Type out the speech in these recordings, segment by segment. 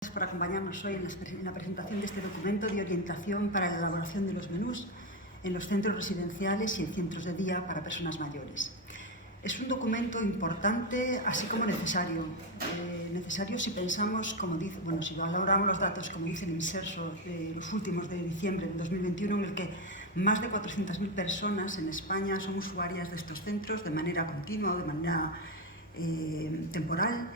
Por acompañarnos hoy en la presentación de este documento de orientación para la elaboración de los menús en los centros residenciales y en centros de día para personas mayores. Es un documento importante, así como necesario. Necesario si pensamos, como dice, si valoramos los datos, como dice el Inserso, los últimos de diciembre de 2021, en el que más de 400.000 personas en España son usuarias de estos centros de manera continua o de manera temporal.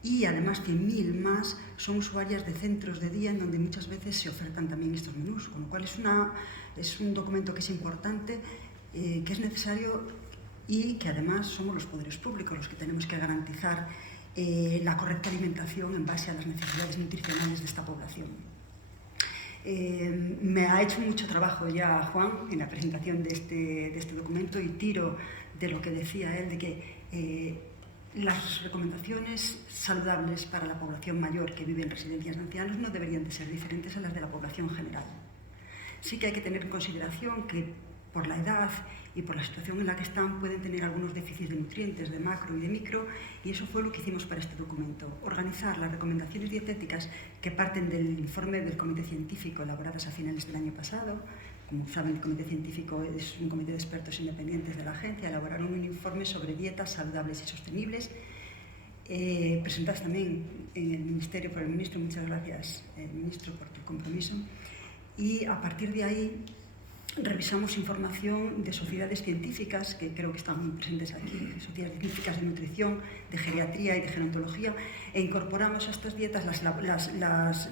Y además 100.000 más son usuarias de centros de día en donde muchas veces se ofertan también estos menús, con lo cual es un documento que es importante, que es necesario y que además somos los poderes públicos los que tenemos que garantizar la correcta alimentación en base a las necesidades nutricionales de esta población. Me ha hecho mucho trabajo ya Juan en la presentación de este documento y tiro de lo que decía él, de que las recomendaciones saludables para la población mayor que vive en residencias de ancianos no deberían de ser diferentes a las de la población general. Sí que hay que tener en consideración que por la edad y por la situación en la que están pueden tener algunos déficits de nutrientes, de macro y de micro, y eso fue lo que hicimos para este documento. Organizar las recomendaciones dietéticas que parten del informe del Comité Científico elaboradas a finales del año pasado. Como saben, el Comité Científico es un comité de expertos independientes de la agencia, elaboraron un informe sobre dietas saludables y sostenibles, presentadas también en el Ministerio por el Ministro. Muchas gracias, Ministro, por tu compromiso. Y a partir de ahí revisamos información de sociedades científicas, que creo que están muy presentes aquí, sociedades científicas de nutrición, de geriatría y de gerontología, e incorporamos a estas dietas,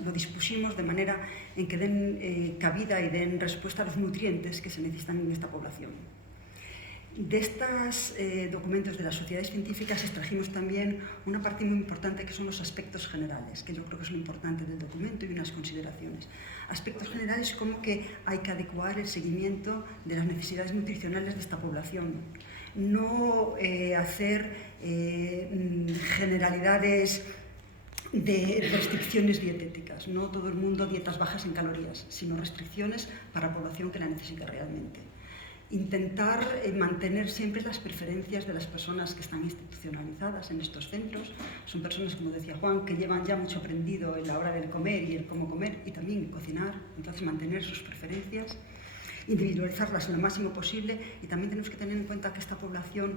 lo dispusimos de manera en que den cabida y den respuesta a los nutrientes que se necesitan en esta población. De estos documentos de las sociedades científicas extrajimos también una parte muy importante que son los aspectos generales, que yo creo que es lo importante del documento, y unas consideraciones. Aspectos generales como que hay que adecuar el seguimiento de las necesidades nutricionales de esta población, no hacer generalidades de restricciones dietéticas, no todo el mundo dietas bajas en calorías, sino restricciones para la población que la necesita realmente. Intentar mantener siempre las preferencias de las personas que están institucionalizadas en estos centros. Son personas, como decía Juan, que llevan ya mucho aprendido en la hora del comer y el cómo comer y también en cocinar. Entonces, mantener sus preferencias, individualizarlas lo máximo posible, y también tenemos que tener en cuenta que esta población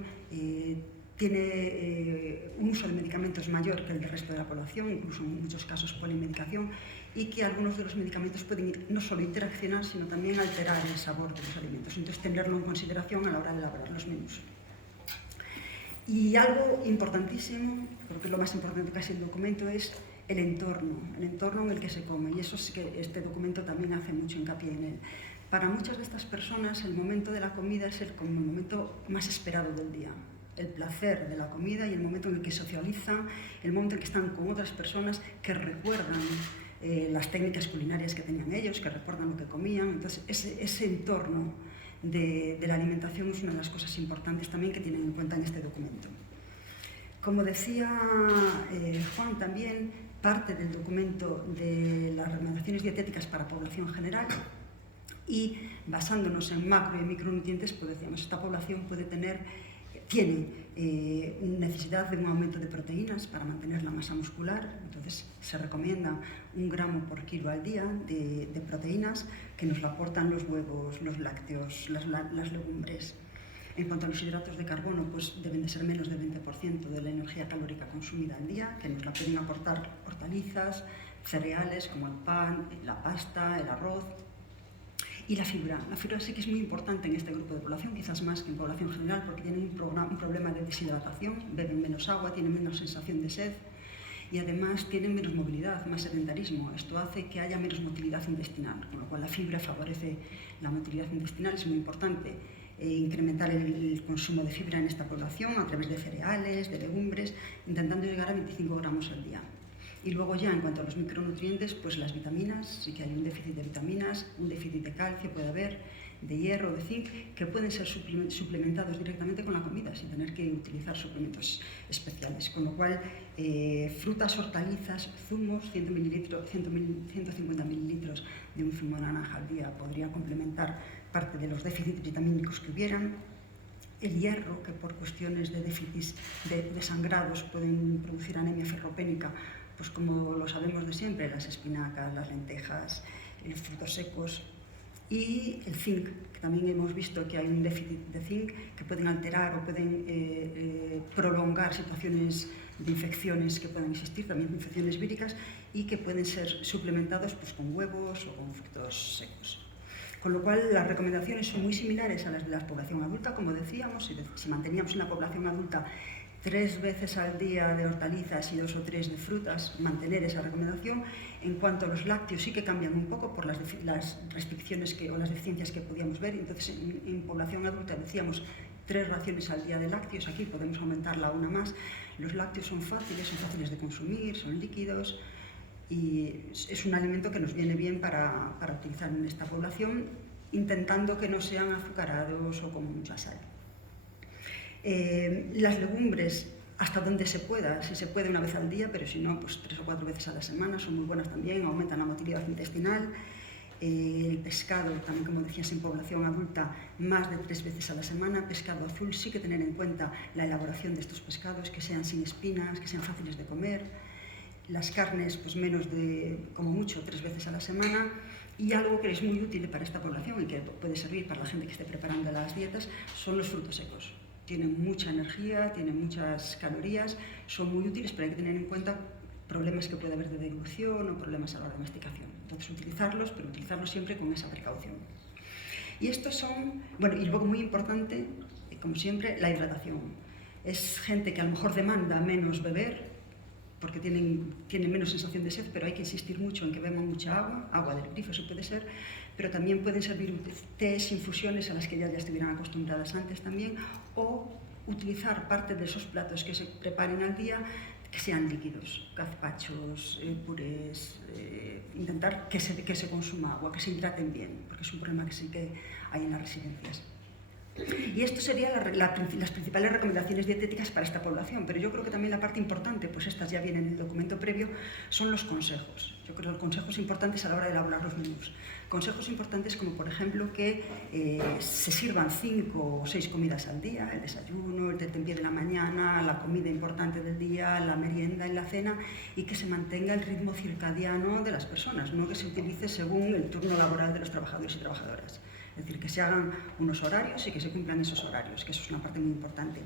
tiene un uso de medicamentos mayor que el del resto de la población, incluso en muchos casos polimedicación, y que algunos de los medicamentos pueden no solo interaccionar, sino también alterar el sabor de los alimentos. Entonces, tenerlo en consideración a la hora de elaborar los menús. Y algo importantísimo, creo que es lo más importante casi del documento, es el entorno en el que se come, y eso sí que este documento también hace mucho hincapié en él. Para muchas de estas personas, el momento de la comida es el momento más esperado del día. El placer de la comida y el momento en el que socializan, el momento en que están con otras personas que recuerdan las técnicas culinarias que tenían ellos, que recuerdan lo que comían. Entonces, ese entorno de la alimentación es una de las cosas importantes también que tienen en cuenta en este documento. Como decía Juan, también parte del documento de las recomendaciones dietéticas para población general, y basándonos en macro y micronutrientes, pues decíamos, esta población tiene necesidad de un aumento de proteínas para mantener la masa muscular. Entonces se recomienda 1 gramo por kilo al día de proteínas, que nos lo aportan los huevos, los lácteos, las legumbres. En cuanto a los hidratos de carbono, pues deben de ser menos del 20% de la energía calórica consumida al día, que nos la pueden aportar hortalizas, cereales como el pan, la pasta, el arroz. Y la fibra sí que es muy importante en este grupo de población, quizás más que en población general, porque tienen un problema de deshidratación, beben menos agua, tienen menos sensación de sed y además tienen menos movilidad, más sedentarismo. Esto hace que haya menos motilidad intestinal, con lo cual la fibra favorece la motilidad intestinal. Es muy importante incrementar el consumo de fibra en esta población a través de cereales, de legumbres, intentando llegar a 25 gramos al día. Y luego ya, en cuanto a los micronutrientes, pues las vitaminas, sí que hay un déficit de vitaminas, un déficit de calcio puede haber, de hierro, de zinc, que pueden ser suplementados directamente con la comida, sin tener que utilizar suplementos especiales. Con lo cual, frutas, hortalizas, zumos, 150 mililitros de un zumo de naranja al día podría complementar parte de los déficits vitamínicos que hubieran. El hierro, que por cuestiones de déficits de sangrados pueden producir anemia ferropénica, pues como lo sabemos de siempre, las espinacas, las lentejas, los frutos secos y el zinc, que también hemos visto que hay un déficit de zinc que pueden alterar o pueden prolongar situaciones de infecciones que puedan existir, también infecciones víricas, y que pueden ser suplementados pues, con huevos o con frutos secos. Con lo cual, las recomendaciones son muy similares a las de la población adulta, como decíamos, si manteníamos una población adulta 3 veces al día de hortalizas y 2 o 3 de frutas, mantener esa recomendación. En cuanto a los lácteos, sí que cambian un poco por las restricciones o las deficiencias que podíamos ver. Entonces, en población adulta decíamos 3 raciones al día de lácteos, aquí podemos aumentarla a una más. Los lácteos son fáciles de consumir, son líquidos, y es un alimento que nos viene bien para utilizar en esta población, intentando que no sean azucarados o con mucha sal. Las legumbres, hasta donde se pueda, si se puede una vez al día, pero si no, pues 3 o 4 veces a la semana, son muy buenas también, aumentan la motilidad intestinal. El pescado, también como decías, en población adulta, más de 3 veces a la semana. Pescado azul, sí que tener en cuenta la elaboración de estos pescados, que sean sin espinas, que sean fáciles de comer. Las carnes, pues menos de, como mucho, 3 veces a la semana. Y algo que es muy útil para esta población y que puede servir para la gente que esté preparando las dietas son los frutos secos. Tienen mucha energía, tienen muchas calorías, son muy útiles, pero hay que tener en cuenta problemas que puede haber de deglución o problemas a la hora de masticación. Entonces, utilizarlos, pero utilizarlos siempre con esa precaución. Y estos son, bueno, y luego muy importante, como siempre, la hidratación. Es gente que a lo mejor demanda menos beber, porque tienen menos sensación de sed, pero hay que insistir mucho en que beban mucha agua del grifo, eso puede ser, pero también pueden servir tés, infusiones a las que ya estuvieran acostumbradas antes también, o utilizar parte de esos platos que se preparen al día que sean líquidos, gazpachos, purés, intentar que se consuma agua, que se hidraten bien, porque es un problema que sí que hay en las residencias. Y esto serían las principales recomendaciones dietéticas para esta población, pero yo creo que también la parte importante, pues estas ya vienen en el documento previo, son los consejos. Yo creo que los consejos importantes a la hora de elaborar los menús. Consejos importantes como, por ejemplo, que se sirvan 5 o 6 comidas al día, el desayuno, el tentempié de la mañana, la comida importante del día, la merienda y la cena, y que se mantenga el ritmo circadiano de las personas, no que se utilice según el turno laboral de los trabajadores y trabajadoras. Es decir, que se hagan unos horarios y que se cumplan esos horarios, que eso es una parte muy importante.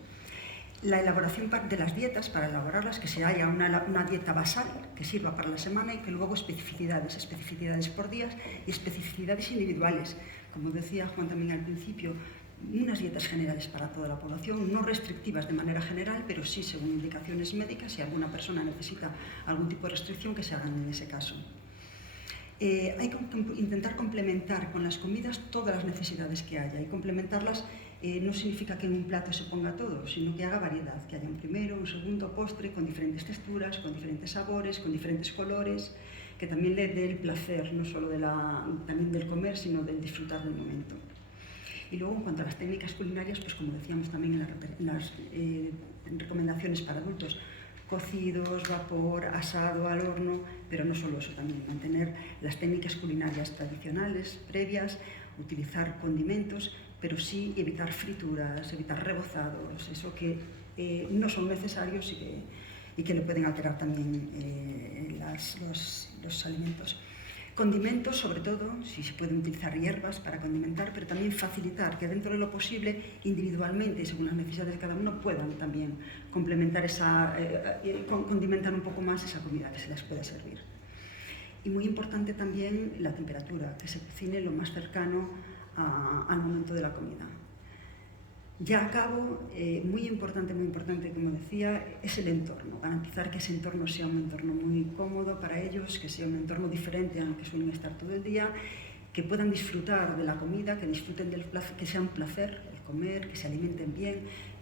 La elaboración de las dietas, para elaborarlas, que se haya una dieta basal que sirva para la semana y que luego especificidades por días y especificidades individuales. Como decía Juan también al principio, unas dietas generales para toda la población, no restrictivas de manera general, pero sí según indicaciones médicas, si alguna persona necesita algún tipo de restricción, que se hagan en ese caso. Hay que intentar complementar con las comidas todas las necesidades que haya, y complementarlas no significa que en un plato se ponga todo, sino que haga variedad, que haya un primero, un segundo postre con diferentes texturas, con diferentes sabores, con diferentes colores, que también le dé el placer, no solo también del comer, sino del disfrutar del momento. Y luego, en cuanto a las técnicas culinarias, pues como decíamos también en las recomendaciones para adultos, cocidos, vapor, asado, al horno, pero no solo eso, también mantener las técnicas culinarias tradicionales, previas, utilizar condimentos, pero sí evitar frituras, evitar rebozados, eso que no son necesarios y que le pueden alterar también los alimentos. Condimentos, sobre todo, si se pueden utilizar hierbas para condimentar, pero también facilitar que dentro de lo posible, individualmente y según las necesidades de cada uno, puedan también complementar condimentar un poco más esa comida que se les pueda servir. Y muy importante también la temperatura, que se cocine lo más cercano al momento de la comida. Ya a cabo, muy importante, como decía, es el entorno. Garantizar que ese entorno sea un entorno muy cómodo para ellos, que sea un entorno diferente al que suelen estar todo el día, que puedan disfrutar de la comida, que disfruten del placer, que sea un placer el comer, que se alimenten bien,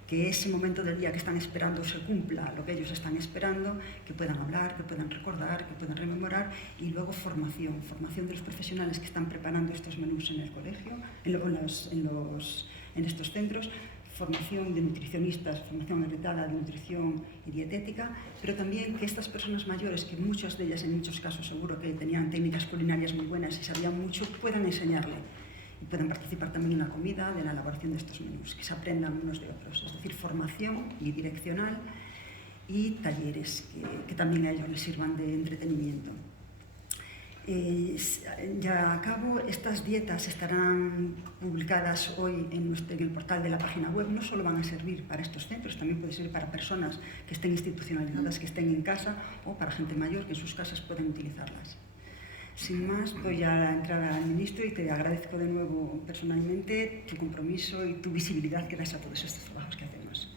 que ese momento del día que están esperando se cumpla lo que ellos están esperando, que puedan hablar, que puedan recordar, que puedan rememorar, y luego formación de los profesionales que están preparando estos menús en el colegio, en estos centros, formación de nutricionistas, formación agregada de nutrición y dietética, pero también que estas personas mayores, que muchas de ellas en muchos casos seguro que tenían técnicas culinarias muy buenas y sabían mucho, puedan enseñarle y puedan participar también en la comida, de la elaboración de estos menús, que se aprendan unos de otros. Es decir, formación bidireccional y talleres que también a ellos les sirvan de entretenimiento. Ya acabo, estas dietas estarán publicadas hoy en el portal de la página web. No solo van a servir para estos centros, también puede servir para personas que estén institucionalizadas, que estén en casa, o para gente mayor que en sus casas pueden utilizarlas. Sin más, voy a entrar al ministro y te agradezco de nuevo personalmente tu compromiso y tu visibilidad que das a todos estos trabajos que hacemos.